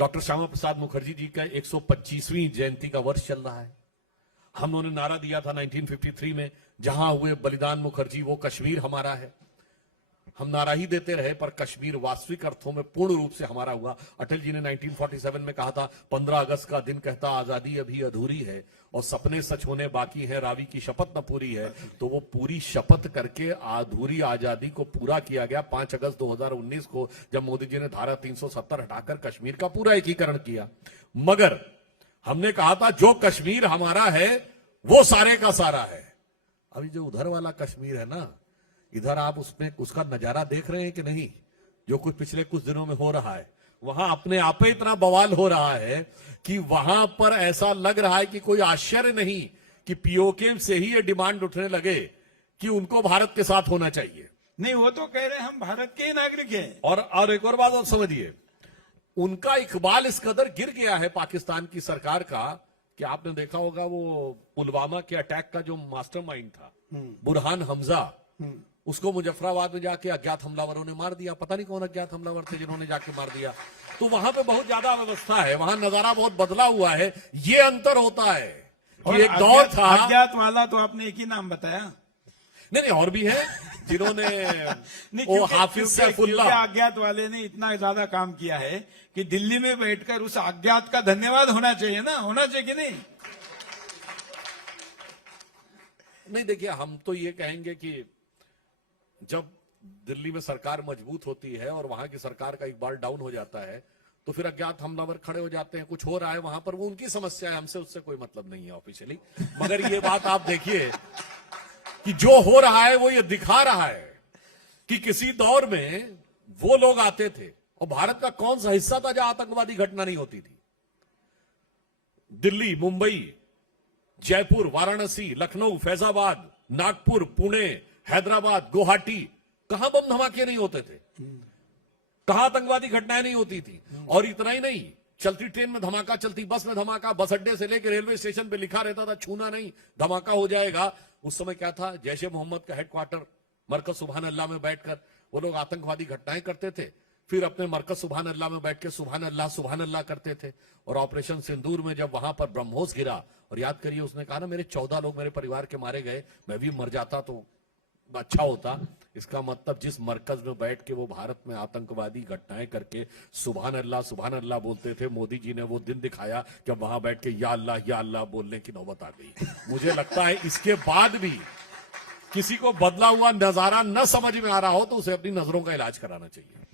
Doctor Shyama Prasad Mukherjee ji का 125वीं जयंती का वर्ष चल रहा है। हमने नारा दिया था 1953 में, जहां हुए बलिदान मुखर्जी वो कश्मीर हमारा है। हम नारा ही देते रहे, पर कश्मीर वास्तविक अर्थों में पूर्ण रूप से हमारा हुआ। अटल जी ने 1947 में कहा था, 15 अगस्त का दिन कहता आजादी अभी अधूरी है और सपने सच होने बाकी हैं, रावी की शपथ न पूरी है। तो वो पूरी शपथ करके अधूरी आजादी को पूरा किया गया 5 अगस्त 2019 को, जब मोदी जी ने धारा 370 हटाकर कश्मीर का पूरा एकीकरण किया। मगर हमने कहा था जो कश्मीर हमारा है वो सारे का सारा है। अभी जो उधर वाला कश्मीर है ना, इधर आप उसमें उसका नजारा देख रहे हैं कि नहीं, जो कुछ पिछले कुछ दिनों में हो रहा है। वहां अपने आप ही इतना बवाल हो रहा है कि वहां पर ऐसा लग रहा है कि कोई आश्चर्य नहीं कि पीओके से ही ये डिमांड उठने लगे कि उनको भारत के साथ होना चाहिए। नहीं, वो तो कह रहे हैं हम भारत के ही नागरिक हैं। और एक और बात और समझिए, उनका इकबाल इस कदर गिर गया है पाकिस्तान की सरकार का कि आपने देखा होगा वो पुलवामा के अटैक का जो मास्टरमाइंड था बुरहान हमजा, उसको मुजफ्फराबाद में जाके अज्ञात हमलावरों ने मार दिया। पता नहीं कौन अज्ञात हमलावर थे जिन्होंने जाके मार दिया। तो वहां पे बहुत ज्यादा व्यवस्था है, वहां नजारा बहुत बदला हुआ है। ये अंतर होता है कि एक दौर था। अज्ञात वाला तो आपने एक ही नाम बताया। नहीं, और भी है जिन्होंने वो हाफिज सैफुल्लाह, अज्ञात वाले ने इतना ज्यादा काम किया है कि दिल्ली में बैठकर उस अज्ञात का धन्यवाद होना चाहिए ना, होना चाहिए कि नहीं? नहीं, देखिए, हम तो ये कहेंगे कि जब दिल्ली में सरकार मजबूत होती है और वहां की सरकार का एक बार डाउन हो जाता है तो फिर अज्ञात हमलावर खड़े हो जाते हैं। कुछ हो रहा है वहां पर, वो उनकी समस्या है, हमसे उससे कोई मतलब नहीं है ऑफिशियली। मगर ये बात आप देखिए कि जो हो रहा है वो ये दिखा रहा है कि किसी दौर में वो लोग आते थे और भारत का कौन सा हिस्सा था जहां आतंकवादी घटना नहीं होती थी। दिल्ली, मुंबई, जयपुर, वाराणसी, लखनऊ, फैजाबाद, नागपुर, पुणे, हैदराबाद, गुवाहाटी, कहां बम धमाके नहीं होते थे, कहां आतंकवादी घटनाएं नहीं होती थी। और इतना ही नहीं, चलती ट्रेन में धमाका, चलती बस में धमाका, बस अड्डे से लेकर रेलवे स्टेशन पे लिखा रहता था छूना नहीं, धमाका हो जाएगा। उस समय क्या था, जैश ए मोहम्मद का हेडक्वार्टर मरकज सुभान अल्लाह में बैठकर वो लोग आतंकवादी घटनाएं करते थे। फिर अपने मरकज सुभान अल्लाह में बैठ के सुभान अल्लाह करते थे। और ऑपरेशन सिंदूर में जब वहां पर ब्रह्मोस गिरा, और याद करिए उसने कहा ना, मेरे 14 लोग मेरे परिवार के मारे गए, मैं भी मर जाता तो अच्छा होता। इसका मतलब जिस मरकज में बैठ के वो भारत में आतंकवादी घटनाएं करके सुभान अल्लाह बोलते थे, मोदी जी ने वो दिन दिखाया जब वहां बैठ के या अल्लाह बोलने की नौबत आ गई। मुझे लगता है इसके बाद भी किसी को बदला हुआ नजारा न समझ में आ रहा हो तो उसे अपनी नजरों का इलाज कराना चाहिए।